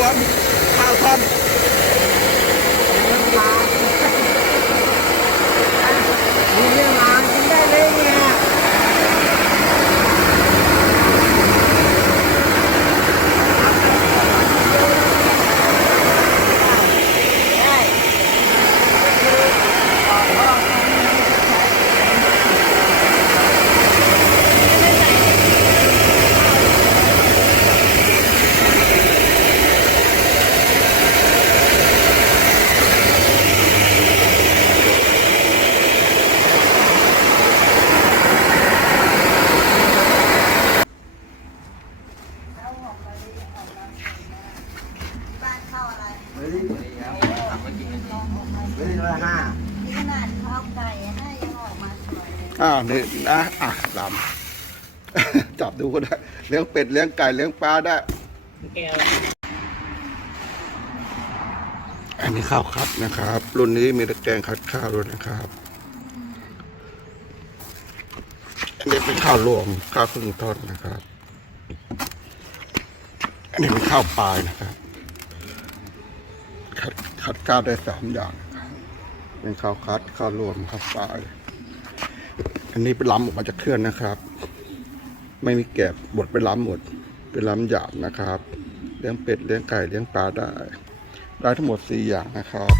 วงข้าวทอมเรื่อง เฮ้ยละห้านี่ขนาดเขาเอาไก่ให้ยังออกมาสวยเลยอ้าวนี่นะอะลำ จับดูก็ได้เลี้ยงเป็ดเลี้ยงไก่เลี้ยงปลาได้ แก้วอันนี้ข้าวคัดนะครับ รุ่นนี้มีตะแกรงคัดข้าวด้วยนะครับอันนี้เป็นข้าวรวมข้าวครึ่งทอนนะครับ อันนี้เป็นข้าวปลายนะครับ คัดคัดข้าวได้สามอย่าง เป็นข้าวคัดข้าวรวมข้าวปลายอันนี้เป็นล้ำออกมาจากเครื่องนะครับ ไม่มีแกะบดเป็นล้ำหมด เป็นล้ำหยาบนะครับ เลี้ยงเป็ดเลี้ยงไก่เลี้ยงปลาได้ ได้ทั้งหมด 4 อย่างนะครับ